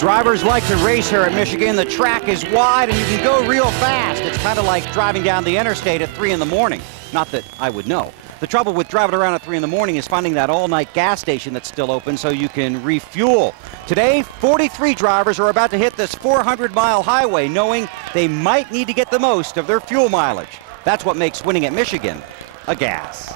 Drivers like to race here at Michigan. The track is wide and you can go real fast. It's kind of like driving down the interstate at 3 in the morning. Not that I would know. The trouble with driving around at 3 in the morning is finding that all-night gas station that's still open so you can refuel. Today, 43 drivers are about to hit this 400-mile highway knowing they might need to get the most of their fuel mileage. That's what makes winning at Michigan a gas.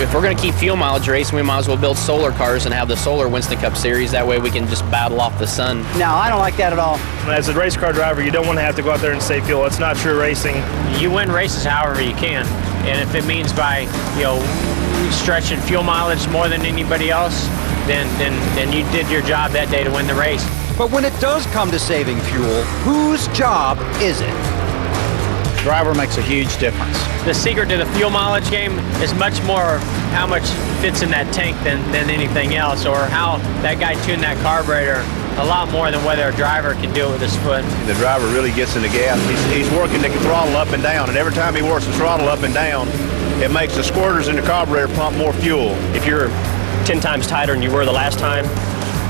If we're going to keep fuel mileage racing, we might as well build solar cars and have the solar Winston Cup series. That way we can just battle off the sun. No, I don't like that at all. As a race car driver, you don't want to have to go out there and save fuel. It's not true racing. You win races however you can. And if it means by, stretching fuel mileage more than anybody else, then you did your job that day to win the race. But when it does come to saving fuel, whose job is it? Driver makes a huge difference. The secret to the fuel mileage game is much more how much fits in that tank than anything else, or how that guy tuned that carburetor a lot more than whether a driver can do it with his foot. The driver really gets in the gas. He's working the throttle up and down, and every time he works the throttle up and down, it makes the squirters in the carburetor pump more fuel. If you're 10 times tighter than you were the last time,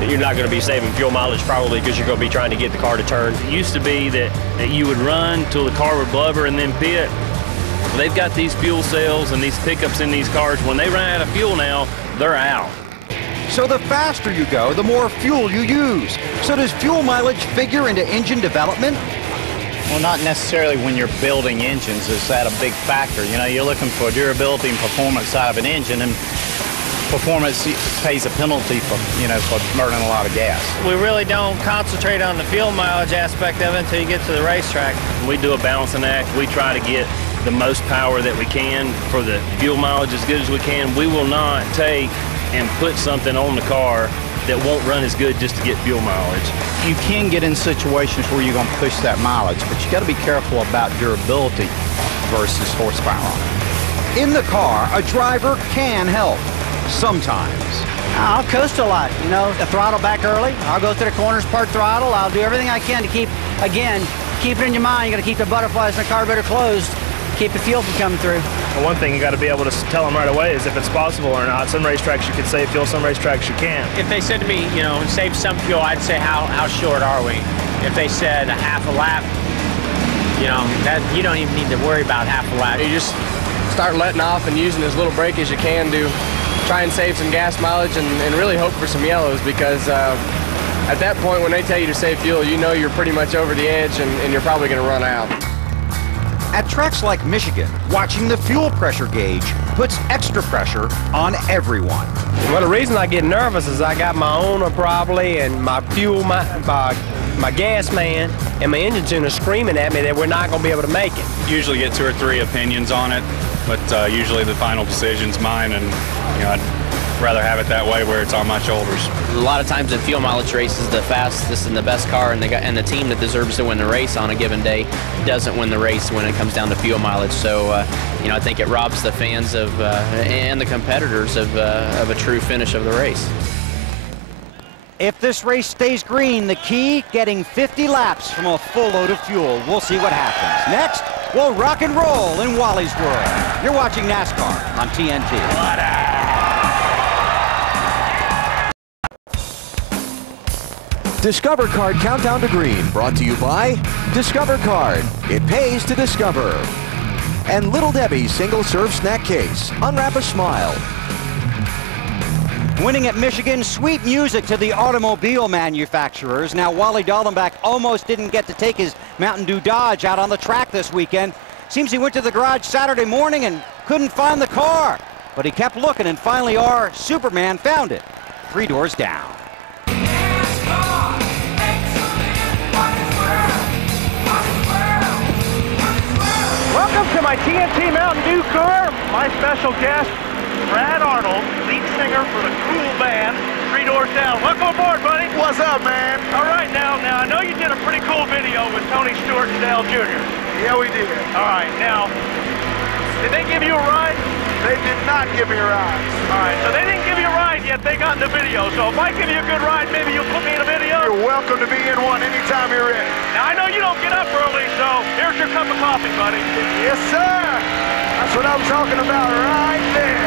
you're not going to be saving fuel mileage probably because you're going to be trying to get the car to turn. It used to be that you would run till the car would blubber and then pit. Well, they've got these fuel cells and these pickups in these cars. When they run out of fuel now, they're out. So the faster you go, the more fuel you use. So does fuel mileage figure into engine development? Well, not necessarily when you're building engines is that a big factor. You're looking for durability and performance out of an engine, and performance pays a penalty for, for burning a lot of gas. We really don't concentrate on the fuel mileage aspect of it until you get to the racetrack. We do a balancing act. We try to get the most power that we can for the fuel mileage as good as we can. We will not take and put something on the car that won't run as good just to get fuel mileage. You can get in situations where you're going to push that mileage, but you got to be careful about durability versus horsepower. In the car, a driver can help. Sometimes. I'll coast a lot, the throttle back early. I'll go through the corners, part throttle. I'll do everything I can to keep it in your mind. You got to keep the butterflies and the carburetor closed, keep the fuel from coming through. Well, one thing you got to be able to tell them right away is if it's possible or not. Some racetracks you can save fuel, some racetracks you can't. If they said to me, save some fuel, I'd say how short are we? If they said a half a lap, that you don't even need to worry about half a lap. You just start letting off and using as little brake as you can to try and save some gas mileage and really hope for some yellows, because at that point when they tell you to save fuel, you're pretty much over the edge and you're probably going to run out. At tracks like Michigan, watching the fuel pressure gauge puts extra pressure on everyone. Well, the reason I get nervous is I got my owner probably and my fuel, my gas man and my engine tuner screaming at me that we're not going to be able to make it. Usually get 2 or 3 opinions on it, but usually the final decision's mine, and I'd rather have it that way where it's on my shoulders. A lot of times in fuel mileage races, the fastest and the best car and the team that deserves to win the race on a given day doesn't win the race when it comes down to fuel mileage. So, I think it robs the fans of and the competitors of a true finish of the race. If this race stays green, the key, getting 50 laps from a full load of fuel. We'll see what happens. Next, we'll rock and roll in Wally's World. You're watching NASCAR on TNT. Discover Card Countdown to Green, brought to you by Discover Card. It pays to discover. And Little Debbie's single-serve snack case. Unwrap a smile. Winning at Michigan, sweet music to the automobile manufacturers. Now, Wally Dallenbach almost didn't get to take his Mountain Dew Dodge out on the track this weekend. Seems he went to the garage Saturday morning and couldn't find the car. But he kept looking, and finally our Superman found it 3 doors down. Welcome to my TNT Mountain Dew car. My special guest, Brad Arnold, lead singer for the cool band, 3 Doors Down. Welcome aboard, buddy. What's up, man? All right, now I know you did a pretty cool video with Tony Stewart and Dale Jr. Yeah, we did. All right, now, did they give you a ride? They did not give me a ride. All right, so they didn't give you a ride yet. They got in the video. So if I give you a good ride, maybe you'll put me in a video? You're welcome to be in one anytime you're ready. Now, I know you don't get up early, so here's your cup of coffee, buddy. Yes, sir. That's what I'm talking about right there.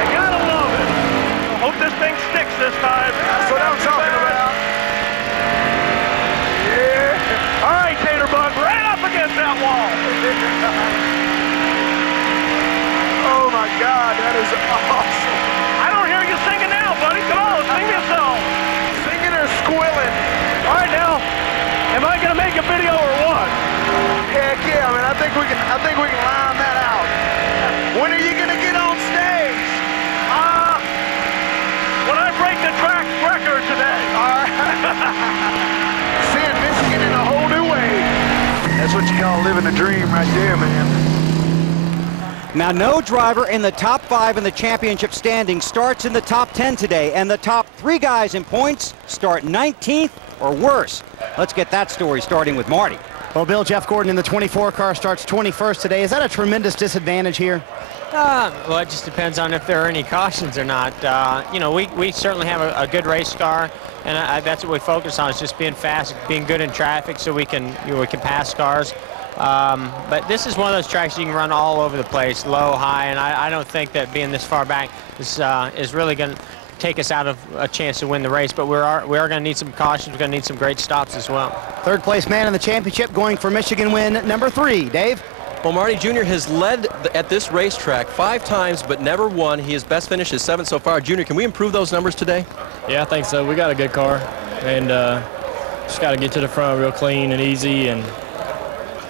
You gotta love it. I hope this thing sticks this time. That's what I'm talking about. God, that is awesome. I don't hear you singing now, buddy. Come on, sing this song. Singing or squilling? All right, now, am I going to make a video or what? Heck yeah, man. I think we can line that out. When are you going to get on stage? When I break the track record today. All right. Seeing Michigan in a whole new way. That's what you call living the dream right there, man. Now, no driver in the top 5 in the championship standing starts in the top 10 today, and the top 3 guys in points start 19th or worse. Let's get that story starting with Marty. Well, Bill, Jeff Gordon in the 24 car starts 21st today. Is that a tremendous disadvantage here? Well, it just depends on if there are any cautions or not. You know, we certainly have a good race car, and that's what we focus on, is just being fast, being good in traffic so we can pass cars. But this is one of those tracks you can run all over the place, low, high, and I don't think that being this far back is really going to take us out of a chance to win the race. But we are going to need some cautions. We're going to need some great stops as well. Third place man in the championship going for Michigan win number 3. Dave? Well, Marty Jr. has led at this racetrack 5 times, but never won. His best finish is 7th so far. Junior, can we improve those numbers today? Yeah, I think so. We got a good car, and just got to get to the front real clean and easy, and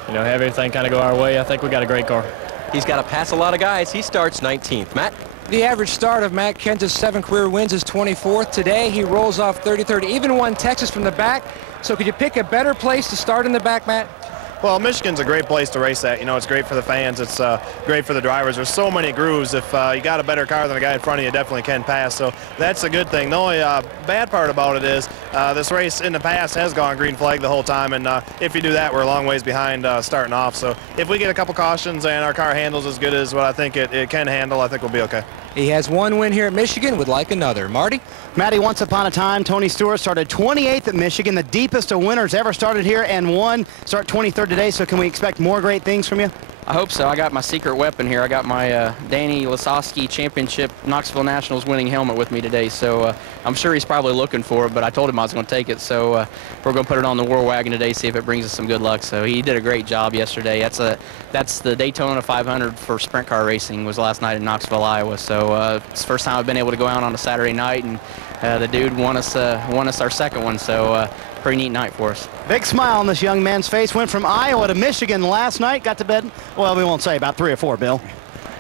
you know, have everything kind of go our way. I think we got a great car. He's got to pass a lot of guys. He starts 19th. Matt? The average start of Matt Kenseth's 7 career wins is 24th. Today, he rolls off 33rd, even won Texas from the back. So could you pick a better place to start in the back, Matt? Well, Michigan's a great place to race at. You know, it's great for the fans. It's great for the drivers. There's so many grooves. If you got a better car than the guy in front of you, definitely can pass. So that's a good thing. The only bad part about it is this race in the past has gone green flag the whole time. And if you do that, we're a long ways behind starting off. So if we get a couple cautions and our car handles as good as what I think it can handle, I think we'll be okay. He has 1 win here at Michigan, would like another. Marty? Matty, once upon a time, Tony Stewart started 28th at Michigan, the deepest of winners ever started here, and won. Start 23rd today, so can we expect more great things from you? I hope so. I got my secret weapon here. I got my Danny Lasowski Championship Knoxville Nationals winning helmet with me today, so I'm sure he's probably looking for it, but I told him I was going to take it, so we're going to put it on the war wagon today, see if it brings us some good luck. So he did a great job yesterday. That's the Daytona 500 for sprint car racing, was last night in Knoxville, Iowa. So it's the first time I've been able to go out on a Saturday night, and the dude won us our second one, so pretty neat night for us. Big smile on this young man's face. Went from Iowa to Michigan last night. Got to bed, well, we won't say, about 3 or 4, Bill.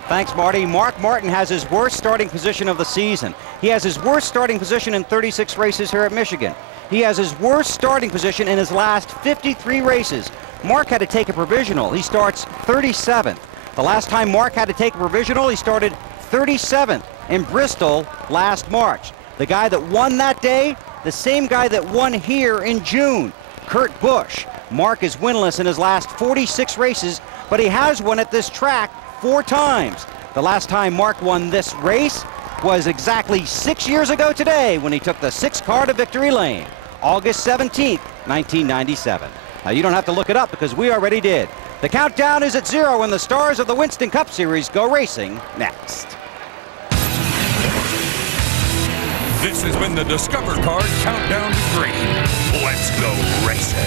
Thanks, Marty. Mark Martin has his worst starting position of the season. He has his worst starting position in 36 races here at Michigan. He has his worst starting position in his last 53 races. Mark had to take a provisional. He starts 37th. The last time Mark had to take a provisional, he started 37th in Bristol last March. The guy that won that day, the same guy that won here in June, Kurt Busch. Mark is winless in his last 46 races, but he has won at this track 4 times. The last time Mark won this race was exactly 6 years ago today, when he took the 6 car to victory lane, August 17th, 1997. Now, you don't have to look it up because we already did. The countdown is at 0 and the stars of the Winston Cup Series go racing next. This has been the Discover Card Countdown to Green. Let's go racing.